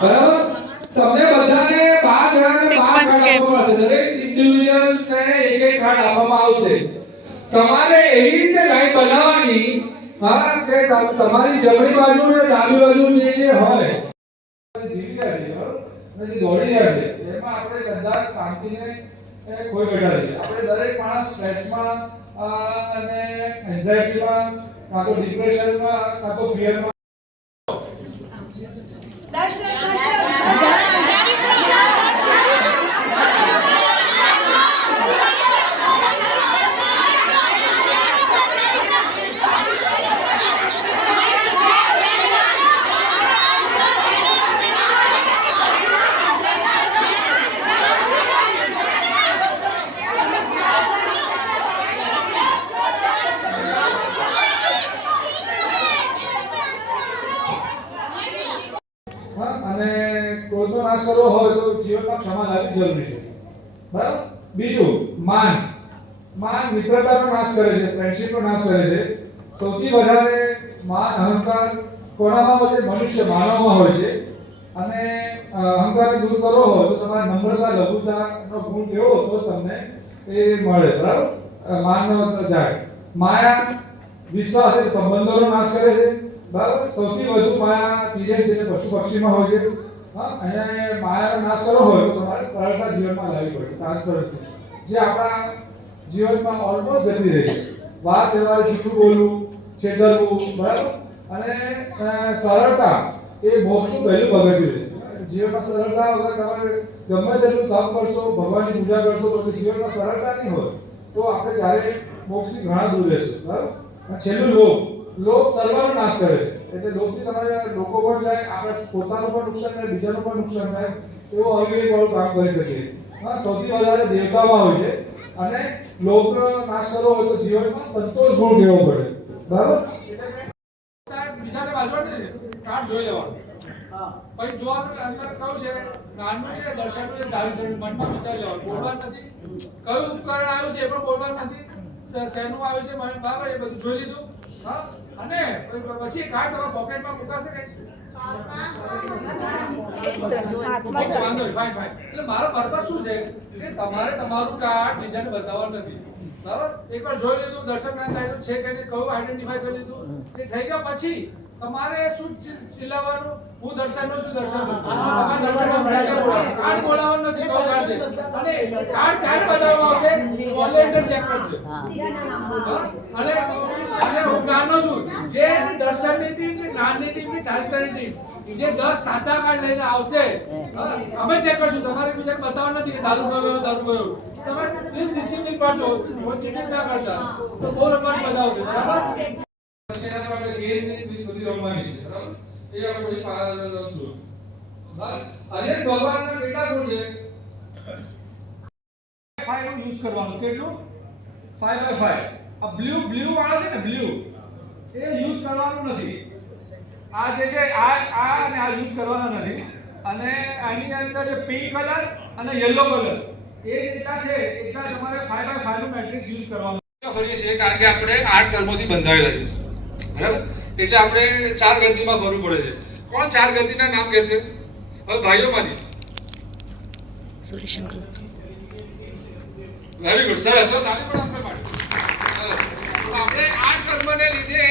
બરાબર તમને બધાને 5 જણાને 5 કાર્ડ આપવામાં આવશે દરેક ઇન્ડિવિડ્યુઅલ ને એક એક કાર્ડ આપવામાં આવશે તમારે એવી રીતે લાઈન બનાવવાની હા કે તમારી જમણી બાજુ અને ડાબી બાજુ જે હોય જીવી ગયા છે બરાબર અને જે દોડી ગયા છે એમાં આપણે કદાચ શાંતિને કોઈ બેઠા છે આપણે દરેક માણસ સ્ટ્રેસમાં અને એન્ઝાયટીમાં કાં તો ડિપ્રેશનમાં કાં તો ફિયરમાં અને ક્રોધનો નાશ કરવો હોય તો જીવનમાં ક્ષમા લાવવી જરૂરી છે બરાબર બીજું માન મિત્રતાનો નાશ કરે છે ફ્રેન્ડશિપનો નાશ કરે છે સૌથી વધારે માન અહંકાર કોનામાં હોય છે મનુષ્ય માનવમાં હોય છે અને અહંકારને દૂર કરવો હોય તો તમારે નમ્રતા લઘુતાનો ગુણ કેવો તો તમને એ મળે બરાબર માનનો જાય માયા વિશ્વાસ એ સંબંધોનો નાશ કરે છે બરાબર સૌથી વધુ માયા તીર્ય છે પશુ પક્ષીમાં હોય છે હા અને માયાનો નાશ કરવો હોય તો તમારે સરળતા જીવનમાં લાવવી પડે ટ્રાન્સપરન્સી જે આપણા જીવનમાં ઓલમોસ્ટ જતી રહી છે વાર તહેવારે જૂઠું બોલવું છેતરવું બરાબર અને સરળતા એ મોક્ષનું પહેલું પગથિયું છે જીવનમાં સરળતા વગર તમારે ગમે તેટલું તપ કરશો ભગવાનની પૂજા કરશો તો જીવનમાં સરળતા નહીં હોય તો આપણે ત્યારે મોક્ષથી ઘણા દૂર રહેશું બરાબર છેલ્લું લોભ સર્વનો નાશ કરે છે એટલે લોભથી તમારે લોકો પણ જાય આપણે પોતાનું પણ નુકસાન થાય બીજાનું પણ નુકસાન થાય એવો અવિવેક વાળું કામ કરી શકીએ હા સૌથી વધારે દેવતામાં હોય છે અને લોભનો નાશ કરવો હોય તો જીવનમાં સંતોષ ગુણ લેવો પડે બરાબર બીજાને બાજવા નહીં કાર્ડ જોઈ લેવાનું હા પછી જોવાનું અંદર કહું છે નાનું છે દર્શનનું છે ચાવી મનમાં વિચારી લેવાનું બોલવાનું નથી કયું ઉપકરણ આવ્યું છે એ પણ બોલવાનું નથી શેનું આવ્યું છે બરાબર એ બધું જોઈ લીધું હા અને પછી કાર્ડ તમારા પોકેટમાં મૂકાશે કે એટલે મારો પર્પસ શું છે કે તમારે તમારું કાર્ડ બીજાને બતાવવાનું નથી બરાબર એકવાર જોઈ લીધું દર્શન ના થાય છે કે નહીં કયું આઈડેન્ટિફાઈ કરી લીધું એ થઈ ગયા પછી તમારે શું ચિલ્લાવવાનું હું દર્શનનો છું દર્શનનો છું તમારે દર્શનનો ફ્રેન્ડ બોલાવવાનું કાર્ડ બોલાવવાનું નથી કયું કાર્ડ છે અને કાર્ડ ક્યારે બતાવવામાં આવશે વોલેન્ટિયર ચેક કરશે અને હું જ્ઞાનનો છું જે દર્શનની ટીમ ને જ્ઞાનની ટીમ ને ચારિત્રની ટીમ જે 10 સાચા કાર્ડ લઈને આવશે અમે ચેક કરશું તમારે બીજાને બતાવવાનું નથી કે દારૂ ગયો તમે પ્લીઝ ડિસિપ્લિન પાડજો ચીટિંગ ના કરતા તો બહુ રમવાની મજા આવશે બરાબર સેના માટે ગેમ ને બીજી બધી રમવાની છે બરાબર એ આપણે બધી પાર રમશું બરાબર આજે ભગવાનના કેટલા ગુણ છે 5 નો યુઝ કરવાનો કેટલું 5/5 આ બ્લુ વાળો છે ને બ્લુ એ યુઝ કરવાનો નથી આ જે છે આ અને આ યુઝ કરવાનો નથી અને આની અંદર જે પિંક કલર અને યલો કલર એ જેટલા છે એટલા તમારે 5/5 નું મેટ્રિક્સ યુઝ કરવાનું ફરીએ છીએ કારણ કે આપણે 8 કર્મોથી બંધાયેલા છે બરાબર એટલે આપણે 4 ગતિમાં ફરવું પડે છે કોણ 4 ગતિના નામ કહેશે હવે ભાઈઓમાંથી સુરેશ અંકલ વેરી ગુડ સરસ તાળી પણ આપણે પાડી સરસ આપણે 8 કર્મને લીધે